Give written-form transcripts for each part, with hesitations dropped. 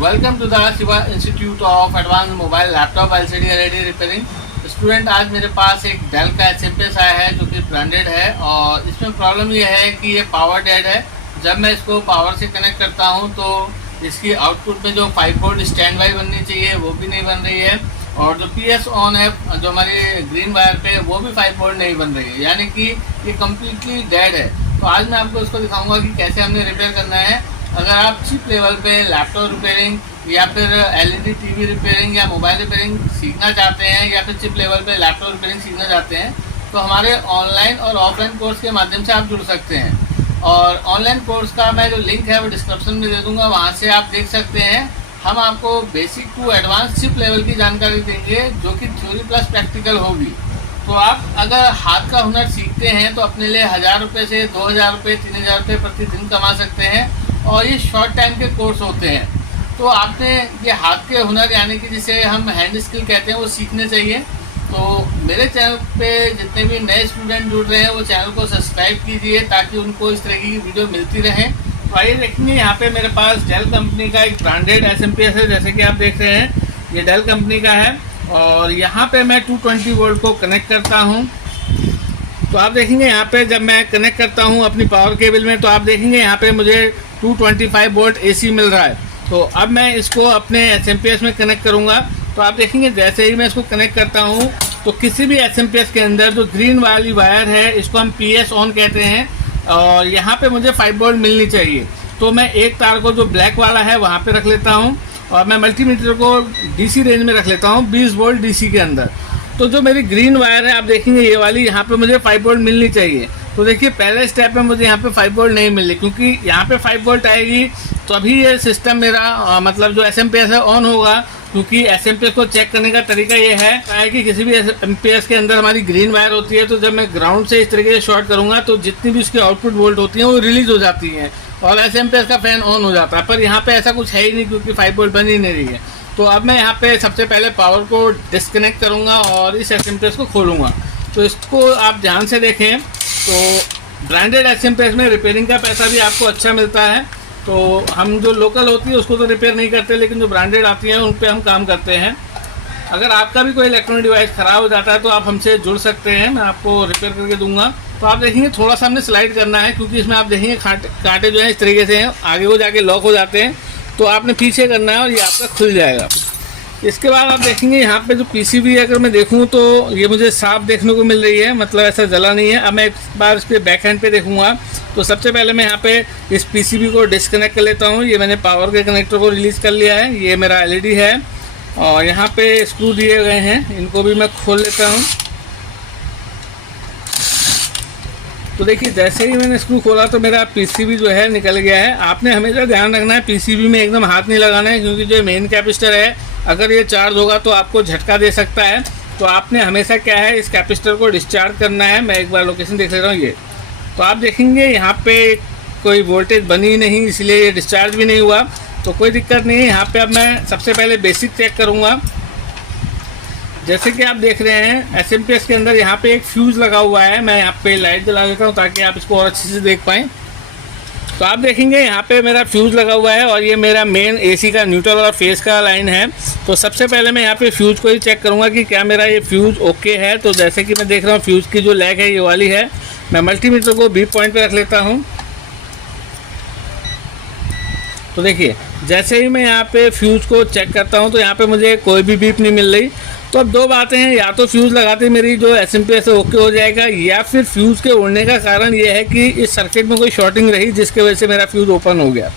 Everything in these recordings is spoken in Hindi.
Welcome to the Shiva institute of advance mobile laptop LCD LED repairing. Student, आज मेरे पास एक डेल का एचएमपीएस आया है जो कि ब्रांडेड है और इसमें प्रॉब्लम ये है कि ये पावर डेड है। जब मैं इसको पावर से कनेक्ट करता हूँ तो इसकी आउटपुट में जो 5 वोल्ट स्टैंड बाई बननी चाहिए वो भी नहीं बन रही है और जो PS ऑन है जो हमारी ग्रीन वायर पे वो भी 5 वोल्ट नहीं बन रही है, यानी कि ये कम्प्लीटली डेड है। तो आज मैं आपको इसको दिखाऊंगा कि कैसे हमने रिपेयर करना है। अगर आप चिप लेवल पे लैपटॉप रिपेयरिंग या फिर एलईडी टीवी रिपेयरिंग या मोबाइल रिपेयरिंग सीखना चाहते हैं या फिर चिप लेवल पे लैपटॉप रिपेयरिंग सीखना चाहते हैं तो हमारे ऑनलाइन और ऑफलाइन कोर्स के माध्यम से आप जुड़ सकते हैं। और ऑनलाइन कोर्स का मैं जो लिंक है वो डिस्क्रिप्शन में दे दूँगा, वहाँ से आप देख सकते हैं। हम आपको basic to advance chip level की जानकारी देंगे जो कि थ्योरी प्लस प्रैक्टिकल होगी। तो आप अगर हाथ का हुनर सीखते हैं तो अपने लिए 1000 रुपये से 2000 रुपये 3000 रुपये प्रतिदिन कमा सकते हैं और ये शॉर्ट टाइम के कोर्स होते हैं। तो आपने ये हाथ के हुनर यानी कि जिसे हम हैंड स्किल कहते हैं वो सीखने चाहिए। तो मेरे चैनल पे जितने भी नए स्टूडेंट जुड़ रहे हैं वो चैनल को सब्सक्राइब कीजिए ताकि उनको इस तरह की वीडियो मिलती रहे। तो आइए देखेंगे, यहाँ पे मेरे पास डेल कंपनी का एक ब्रांडेड एचएमपीएस है, जैसे कि आप देख रहे हैं ये डेल कंपनी का है और यहाँ पे मैं 220 वोल्ट को कनेक्ट करता हूँ। तो आप देखेंगे यहाँ पे जब मैं कनेक्ट करता हूँ अपनी पावर केबल में तो आप देखेंगे यहाँ पे मुझे 225 वोल्ट AC मिल रहा है। तो अब मैं इसको अपने एचएमपीएस में कनेक्ट करूँगा। तो आप देखेंगे जैसे ही मैं इसको कनेक्ट करता हूँ तो किसी भी एचएमपीएस के अंदर जो ग्रीन वाली वायर है इसको हम PS ऑन कहते हैं और यहाँ पे मुझे 5 वोल्ट मिलनी चाहिए। तो मैं एक तार को जो ब्लैक वाला है वहाँ पे रख लेता हूँ और मैं मल्टीमीटर को DC रेंज में रख लेता हूँ 20 वोल्ट DC के अंदर। तो जो मेरी ग्रीन वायर है आप देखेंगे ये वाली, यहाँ पे मुझे 5 वोल्ट मिलनी चाहिए। तो देखिए पहले स्टेप में मुझे यहाँ पे 5 वोल्ट नहीं मिली, क्योंकि यहाँ पे 5 वोल्ट आएगी तो अभी ये सिस्टम मेरा मतलब जो एचएमपीएस है ऑन होगा। क्योंकि एचएमपीएस को चेक करने का तरीका ये है कि किसी भी एचएमपीएस के अंदर हमारी ग्रीन वायर होती है तो जब मैं ग्राउंड से इस तरीके से शॉर्ट करूँगा तो जितनी भी उसकी आउटपुट वोल्ट होती हैं वो रिलीज हो जाती हैं और एचएमपीएस का फैन ऑन हो जाता है। पर यहाँ पे ऐसा कुछ है ही नहीं क्योंकि 5 वोल्ट बन ही नहीं रही है। तो अब मैं यहाँ पे सबसे पहले पावर को डिस्कनेक्ट करूँगा और इस एचएमपीएस को खोलूँगा। तो इसको आप ध्यान से देखें तो ब्रांडेड एचएमपीएस में रिपेयरिंग का पैसा भी आपको अच्छा मिलता है। तो हम जो लोकल होती है उसको तो रिपेयर नहीं करते, लेकिन जो ब्रांडेड आती हैं उन पे हम काम करते हैं। अगर आपका भी कोई इलेक्ट्रॉनिक डिवाइस ख़राब हो जाता है तो आप हमसे जुड़ सकते हैं, मैं आपको रिपेयर करके दूंगा। तो आप देखेंगे थोड़ा सा हमने स्लाइड करना है क्योंकि इसमें आप देखेंगे कांटे जो हैं इस तरीके से हैं, आगे वो जाके लॉक हो जाते हैं। तो आपने पीछे करना है और ये आपका खुल जाएगा। इसके बाद आप देखेंगे यहाँ पे जो PCB अगर मैं देखूँ तो ये मुझे साफ देखने को मिल रही है, मतलब ऐसा जला नहीं है। अब मैं एक बार इस पर बैक हैंड पे देखूँगा तो सबसे पहले मैं यहाँ पे इस PCB को डिस्कनेक्ट कर लेता हूँ। ये मैंने पावर के कनेक्टर को रिलीज़ कर लिया है। ये मेरा LED है और यहाँ पे स्क्रू दिए गए हैं, इनको भी मैं खोल लेता हूँ। तो देखिए जैसे ही मैंने स्क्रू खोला तो मेरा PCB जो है निकल गया है। आपने हमेशा ध्यान रखना है PCB में एकदम हाथ नहीं लगाना है, क्योंकि जो मेन कैपेसिटर है अगर ये चार्ज होगा तो आपको झटका दे सकता है। तो आपने हमेशा क्या है इस कैपेसिटर को डिस्चार्ज करना है। मैं एक बार लोकेशन देख ले रहा हूँ ये, तो आप देखेंगे यहाँ पे कोई वोल्टेज बनी नहीं, इसलिए ये डिस्चार्ज भी नहीं हुआ। तो कोई दिक्कत नहीं है। यहाँ पे अब मैं सबसे पहले बेसिक चेक करूँगा। जैसे कि आप देख रहे हैं एचएमपीएस के अंदर यहाँ पे एक फ्यूज़ लगा हुआ है। मैं यहाँ पे लाइट जला देता हूँ ताकि आप इसको और अच्छे से देख पाएँ। तो आप देखेंगे यहाँ पे मेरा फ्यूज़ लगा हुआ है और ये मेरा मेन AC का न्यूट्रल और फेस का लाइन है। तो सबसे पहले मैं यहाँ पे फ्यूज़ को ही चेक करूँगा कि क्या मेरा ये फ्यूज़ ओके है। तो जैसे कि मैं देख रहा हूँ फ्यूज़ की जो लैग है ये वाली है। मैं मल्टीमीटर को बीप पॉइंट पे रख लेता हूँ। तो देखिए जैसे ही मैं यहाँ पे फ्यूज़ को चेक करता हूँ तो यहाँ पे मुझे कोई भी बीप नहीं मिल रही। तो अब दो बातें हैं, या तो फ्यूज़ लगाते मेरी जो एचएमपीएस है ओके हो जाएगा, या फिर फ्यूज़ के उड़ने का कारण ये है कि इस सर्किट में कोई शॉर्टिंग रही जिसकी वजह से मेरा फ्यूज़ ओपन हो गया।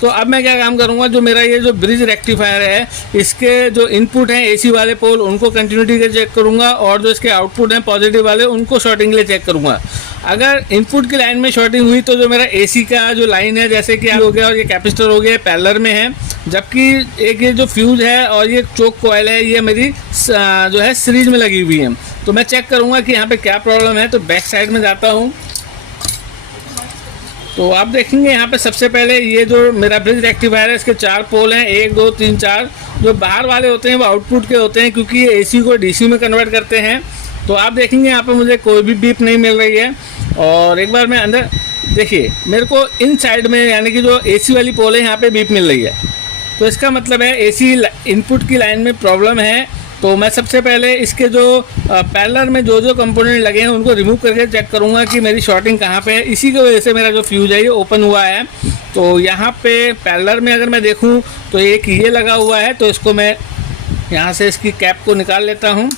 तो अब मैं क्या काम करूँगा, जो मेरा ये जो ब्रिज रेक्टिफायर है इसके जो इनपुट हैं AC वाले पोल उनको कंटिन्यूटी के चेक करूँगा और जो इसके आउटपुट हैं पॉजिटिव वाले उनको शॉर्टिंग के लिए चेक करूँगा। अगर इनपुट की लाइन में शॉर्टिंग हुई तो जो मेरा AC का जो लाइन है जैसे कि हो गया और ये कैपेसिटर हो गया पैरेलल में है, जबकि एक ये जो फ्यूज़ है और ये चोक कॉइल है ये मेरी जो है सीरीज में लगी हुई है। तो मैं चेक करूँगा कि यहाँ पे क्या प्रॉब्लम है। तो बैक साइड में जाता हूँ तो आप देखेंगे यहाँ पे सबसे पहले ये जो मेरा ब्रिज रेक्टिफायर है इसके 4 पोल हैं, 1 2 3 4। जो बाहर वाले होते हैं वो आउटपुट के होते हैं क्योंकि ये AC को DC में कन्वर्ट करते हैं। तो आप देखेंगे यहाँ पे मुझे कोई भी बीप नहीं मिल रही है। और एक बार मैं अंदर देखिए मेरे को इन साइड में यानी कि जो AC वाली पोल है यहाँ पे बीप मिल रही है। तो इसका मतलब है एसी इनपुट की लाइन में प्रॉब्लम है। तो मैं सबसे पहले इसके जो पैरेलल में जो कंपोनेंट लगे हैं उनको रिमूव करके चेक करूंगा कि मेरी शॉर्टिंग कहाँ पे है। इसी की वजह से मेरा जो फ्यूज़ है ये ओपन हुआ है। तो यहाँ पे पैरेलल में अगर मैं देखूँ तो एक ये लगा हुआ है, तो इसको मैं यहाँ से इसकी कैप को निकाल लेता हूँ।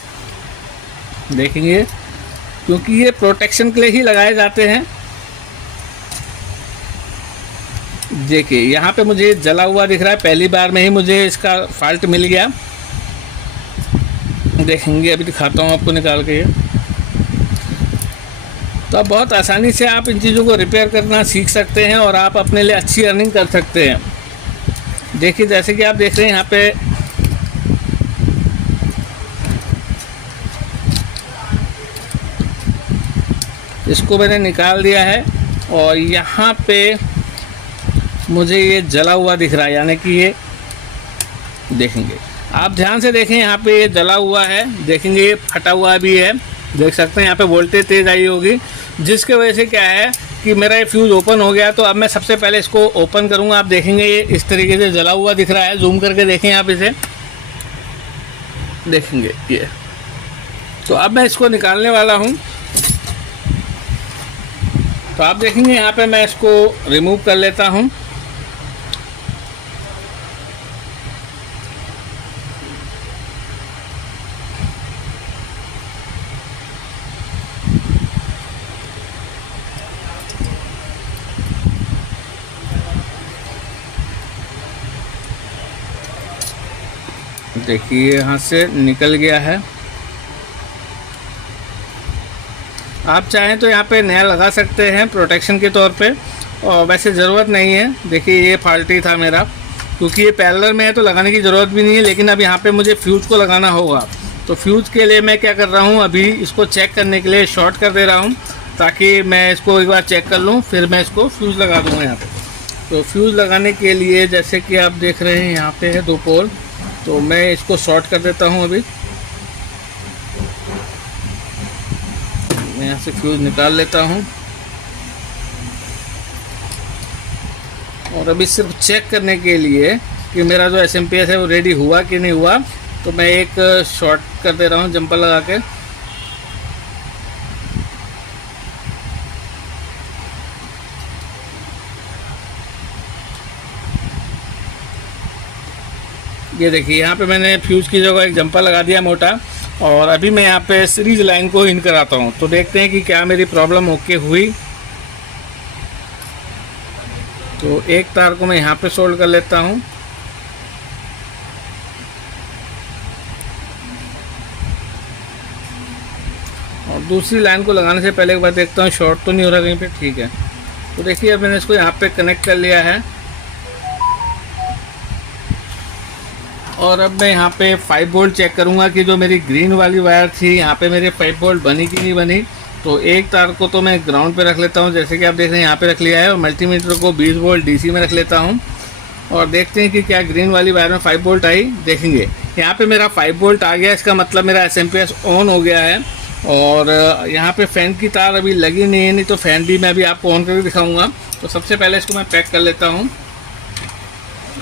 देखेंगे क्योंकि ये प्रोटेक्शन के लिए ही लगाए जाते हैं। देखिए यहाँ पे मुझे जला हुआ दिख रहा है, पहली बार में ही मुझे इसका फॉल्ट मिल गया। देखेंगे अभी दिखाता हूँ आपको निकाल के ये। तो अब बहुत आसानी से आप इन चीज़ों को रिपेयर करना सीख सकते हैं और आप अपने लिए अच्छी अर्निंग कर सकते हैं। देखिए जैसे कि आप देख रहे हैं यहाँ पे इसको मैंने निकाल दिया है और यहाँ पे मुझे ये जला हुआ दिख रहा है, यानी कि ये देखेंगे आप ध्यान से देखें यहाँ पे ये जला हुआ है। देखेंगे ये फटा हुआ भी है, देख सकते हैं यहाँ पे वोल्टेज तेज़ आई होगी, जिसके वजह से क्या है कि मेरा ये फ्यूज़ ओपन हो गया। तो अब मैं सबसे पहले इसको ओपन करूँगा। आप देखेंगे ये इस तरीके से जला हुआ दिख रहा है, जूम करके देखें आप इसे, देखेंगे ये। तो अब मैं इसको निकालने वाला हूँ। तो आप देखेंगे यहाँ पे मैं इसको रिमूव कर लेता हूँ। देखिए यहाँ से निकल गया है। आप चाहें तो यहाँ पे नया लगा सकते हैं प्रोटेक्शन के तौर पे, और वैसे ज़रूरत नहीं है। देखिए ये फॉल्टी था मेरा, क्योंकि ये पैरेलल में है तो लगाने की ज़रूरत भी नहीं है। लेकिन अब यहाँ पे मुझे फ्यूज़ को लगाना होगा। तो फ्यूज़ के लिए मैं क्या कर रहा हूँ, अभी इसको चेक करने के लिए शॉर्ट कर दे रहा हूँ, ताकि मैं इसको एक बार चेक कर लूँ, फिर मैं इसको फ्यूज़ लगा दूँगा यहाँ पर। तो फ्यूज़ लगाने के लिए जैसे कि आप देख रहे हैं यहाँ पे है 2 पोल, तो मैं इसको शॉर्ट कर देता हूँ। अभी मैं यहाँ से फ्यूज़ निकाल लेता हूँ और अभी सिर्फ चेक करने के लिए कि मेरा जो SMP है वो रेडी हुआ कि नहीं हुआ, तो मैं एक शॉर्ट कर दे रहा हूँ जंपर लगा के। ये देखिए यहाँ पे मैंने फ्यूज़ की जगह एक जंपर लगा दिया मोटा, और अभी मैं यहाँ पे सीरीज लाइन को इन कराता हूँ। तो देखते हैं कि क्या मेरी प्रॉब्लम ओके हुई। तो एक तार को मैं यहाँ पे सोल्ड कर लेता हूँ, और दूसरी लाइन को लगाने से पहले एक बार देखता हूँ शॉर्ट तो नहीं हो रहा कहीं पे। ठीक है, तो देखिए अब मैंने इसको यहाँ पे कनेक्ट कर लिया है। और अब मैं यहाँ पे 5 वोल्ट चेक करूँगा कि जो मेरी ग्रीन वाली वायर थी यहाँ पे मेरे 5 वोल्ट बनी कि नहीं बनी। तो एक तार को तो मैं ग्राउंड पे रख लेता हूँ, जैसे कि आप देख रहे हैं यहाँ पे रख लिया है, और मल्टीमीटर को 20 वोल्ट DC में रख लेता हूँ और देखते हैं कि क्या ग्रीन वाली वायर में 5 वोल्ट आई। देखेंगे यहाँ पे मेरा 5 वोल्ट आ गया, इसका मतलब मेरा SMP ऑन हो गया है। और यहाँ पे फ़ैन की तार अभी लगी नहीं है, नहीं तो फ़ैन भी मैं अभी आपको ऑन करके दिखाऊँगा। तो सबसे पहले इसको मैं पैक कर लेता हूँ,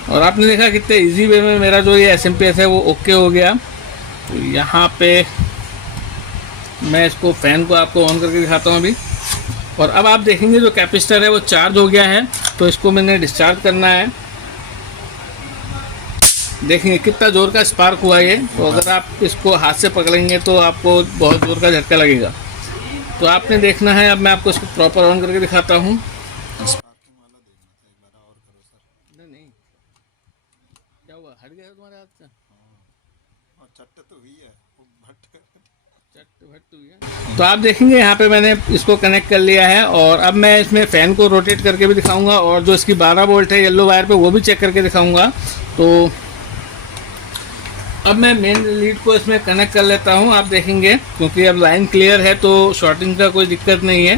और आपने देखा कितने इजी वे में मेरा जो ये SMP है वो ओके हो गया। तो यहाँ पे मैं इसको फ़ैन को आपको ऑन करके दिखाता हूँ अभी। और अब आप देखेंगे जो कैपेसिटर है वो चार्ज हो गया है, तो इसको मैंने डिस्चार्ज करना है। देखेंगे कितना ज़ोर का स्पार्क हुआ ये। तो अगर आप इसको हाथ से पकड़ेंगे तो आपको बहुत ज़ोर का झटका लगेगा। तो आपने देखना है, अब मैं आपको इसको प्रॉपर ऑन करके दिखाता हूँ। नहीं क्या हुआ, हट गया तुम्हारे हाथ से? और चट्ट तो हुई है, वो भट्ट हुई है। तो आप देखेंगे यहाँ पे मैंने इसको कनेक्ट कर लिया है, और अब मैं इसमें फ़ैन को रोटेट करके भी दिखाऊंगा, और जो इसकी 12 वोल्ट है येलो वायर पे वो भी चेक करके दिखाऊंगा। तो अब मैं मेन लीड को इसमें कनेक्ट कर लेता हूँ। आप देखेंगे क्योंकि अब लाइन क्लियर है तो शॉर्टिंग का कोई दिक्कत नहीं है।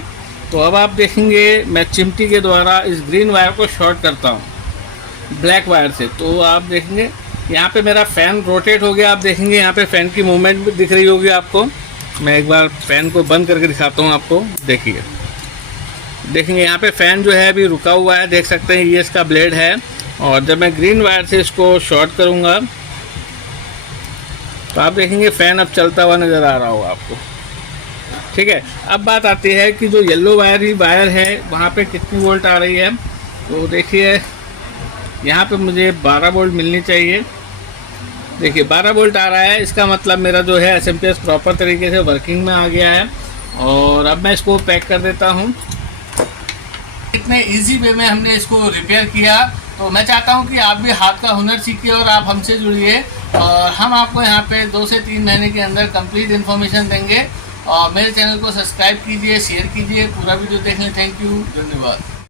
तो अब आप देखेंगे मैं चिमटी के द्वारा इस ग्रीन वायर को शॉर्ट करता हूँ ब्लैक वायर से। तो आप देखेंगे यहाँ पे मेरा फ़ैन रोटेट हो गया। आप देखेंगे यहाँ पे फ़ैन की मूवमेंट भी दिख रही होगी आपको। मैं एक बार फ़ैन को बंद करके दिखाता हूँ आपको। देखिए, देखेंगे यहाँ पे फ़ैन जो है अभी रुका हुआ है, देख सकते हैं ये इसका ब्लेड है। और जब मैं ग्रीन वायर से इसको शॉर्ट करूँगा तो आप देखेंगे फ़ैन अब चलता हुआ नज़र आ रहा होगा आपको। ठीक है, अब बात आती है कि जो येलो वायर है वहाँ पे कितनी वोल्ट आ रही है। तो देखिए यहाँ पे मुझे 12 वोल्ट मिलनी चाहिए। देखिए 12 वोल्ट आ रहा है, इसका मतलब मेरा जो है एसएमपीएस प्रॉपर तरीके से वर्किंग में आ गया है। और अब मैं इसको पैक कर देता हूँ। इतने इजी वे में हमने इसको रिपेयर किया, तो मैं चाहता हूँ कि आप भी हाथ का हुनर सीखिए और आप हमसे जुड़िए, और हम आपको यहाँ पे 2 से 3 महीने के अंदर कंप्लीट इन्फॉर्मेशन देंगे। और मेरे चैनल को सब्सक्राइब कीजिए, शेयर कीजिए, पूरा वीडियो देखने। थैंक यू, धन्यवाद।